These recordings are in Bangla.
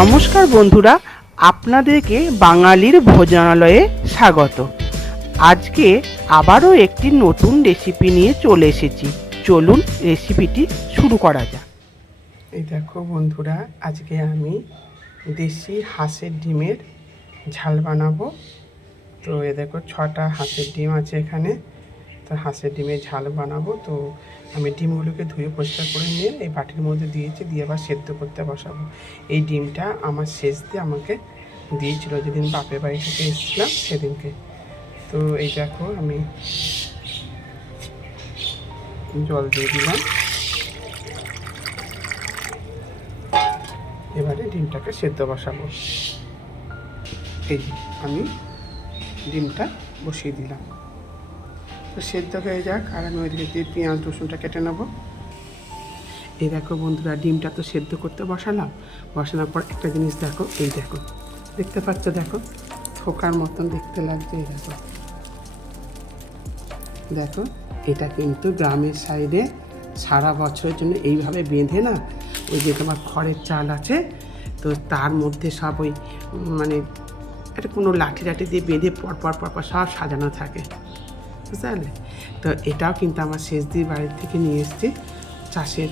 নমস্কার বন্ধুরা, আপনাদেরকে বাঙালির ভোজনালয়ে স্বাগত। আজকে আবারও একটি নতুন রেসিপি নিয়ে চলে এসেছি। চলুন রেসিপিটি শুরু করা যাক। এই দেখো বন্ধুরা, আজকে আমি দেশি হাঁসের ডিমের ঝাল বানাবো। তো এ দেখো ছটা হাঁসের ডিম আছে এখানে। তো হাঁসের ডিমের ঝাল বানাবো। তো আমি ডিমগুলোকে ধুয়ে পরিষ্কার করে নিয়ে এই বাটির মধ্যে দিয়েছি, দিয়ে আবার সেদ্ধ করতে বসাবো। এই ডিমটা আমার শেষ দিয়ে আমাকে দিয়েছিল যেদিন বাপের বাড়ি থেকে এসেছিলাম সেদিনকে। তো এই দেখো আমি জল দিয়ে দিলাম। এবারে ডিমটাকে সেদ্ধ বসাবো। এই আমি ডিমটা বসিয়ে দিলাম। তো সেদ্ধ হয়ে যাক আর আমি ওইদিকে দিয়ে পেঁয়াজ রসুনটা কেটে নেব। এই দেখো বন্ধুরা, ডিমটা তো সেদ্ধ করতে বসালাম। বসানোর পর একটা জিনিস দেখো, এই দেখো। দেখতে পাচ্ছ দেখো? থোকার মতন দেখতে লাগছে এই দেখো। দেখো, এটা কিন্তু গ্রামের সাইডে সারা বছরের জন্য এইভাবে বেঁধে না, ওই যে তোমার খড়ের চাল আছে, তো তার মধ্যে সব ওই মানে একটা কোনো লাঠি লাঠি দিয়ে বেঁধে পরপর পরপর সব সাজানো থাকে। বুঝতে তো এটাও কিন্তু আমার শেষ দিয়ে বাড়ির থেকে নিয়ে এসেছি। চাষের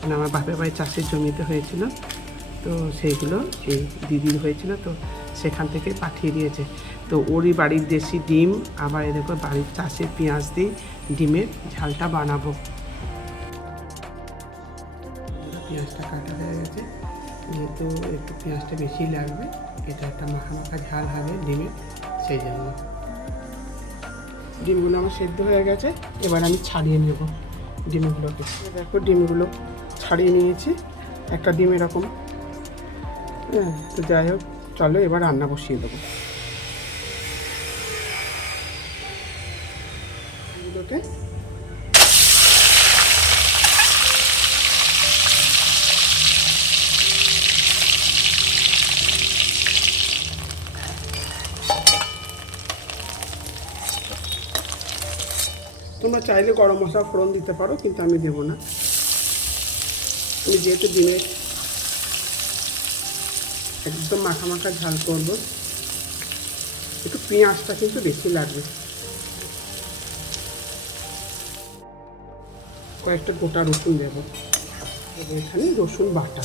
মানে আমার বাপের বাড়ির চাষের জমিতে হয়েছিল। তো সেইগুলো এই দিদির হয়েছিল, তো সেখান থেকে পাঠিয়ে দিয়েছে। তো ওরই বাড়ির দেশি ডিম, আবার এ দেখো বাড়ির চাষের পেঁয়াজ দিয়ে ডিমের ঝালটা বানাবো। পেঁয়াজটা কাটা হয়ে গেছে। যেহেতু একটু পেঁয়াজটা বেশি লাগবে, এটা একটা মাখা মাখা ঝাল হবে ডিমের, সেই জন্য। ডিমগুলো আমার সেদ্ধ হয়ে গেছে। এবার আমি ছাড়িয়ে নেব ডিমগুলোকে। দেখো ডিমগুলো ছাড়িয়ে নিয়েছি। একটা ডিম এরকম। হ্যাঁ তো যাই হোক, চলো এবার রান্না বসিয়ে দেবো। এগুলোকে তোমরা চাইলে গরম মশলা ফোড়ন দিতে পারো, কিন্তু আমি দেবো না। আমি যেহেতু ডিমের একদম মাখা মাখা ঝাল করব, একটু পেঁয়াজটা কিন্তু বেশি লাগবে। কয়েকটা গোটা রসুন দেবো দেবো এখানে রসুন বাটা।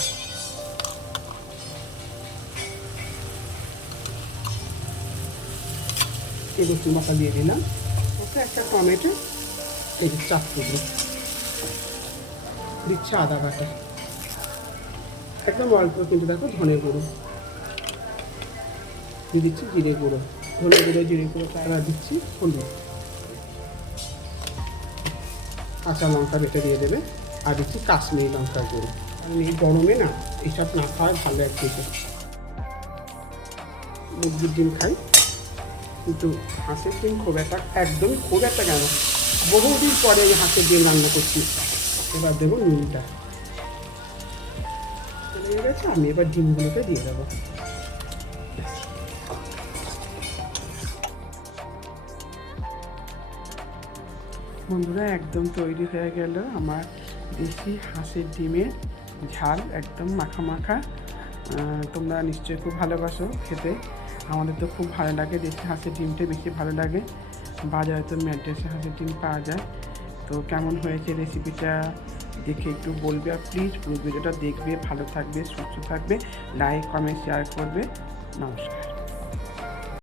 এই রসুন বাটা দিয়ে দিলাম। ওকে, একটা টমেটো এই যে চার টুকরো দিচ্ছে আদা বাটা একদম অল্প কিন্তু দেখো, ধনে গুঁড়ো। দিয়ে দিচ্ছি জিরে গুঁড়ো। ধনে গুঁড়ো, জিরে গুঁড়ো তারা দিচ্ছি, হলুদ। কাঁচা লঙ্কা বেটে দিয়ে দেবে। আর দিচ্ছি কাশ্মীরি লঙ্কা গুঁড়ো। কারণ এই গরমে না, এইসব না খাওয়াই ভালো একদিকে মুরগির ডিম খাই, কিন্তু হাঁসের ডিম খুব একটা একদমই খুব একটা কেন? বহুদিন পরে আমি হাঁসের ডিম রান্না করছি। এবার দেবো নুনটা। হয়ে গেছে, আমি এবার ডিমগুলোকে দিয়ে দেবো। বন্ধুরা, একদম তৈরি হয়ে গেল আমার দেশি হাঁসের ডিমের ঝাল, একদম মাখা মাখা তোমরা নিশ্চয়ই খুব ভালোবাসো খেতে। আমাদের তো খুব ভালো লাগে দেশি হাঁসের ডিমটা, বেশি ভালো লাগে। বাজারে তো ম্যাড্রেসে হাঁসের ডিম পাওয়া যায়। তো কেমন হয়েছে রেসিপিটা দেখে একটু বলবে আর প্লিজ পুরো ভিডিওটা দেখবে, ভালো থাকবে, সুস্থ থাকবে লাইক কমেন্ট শেয়ার করবে। নমস্কার।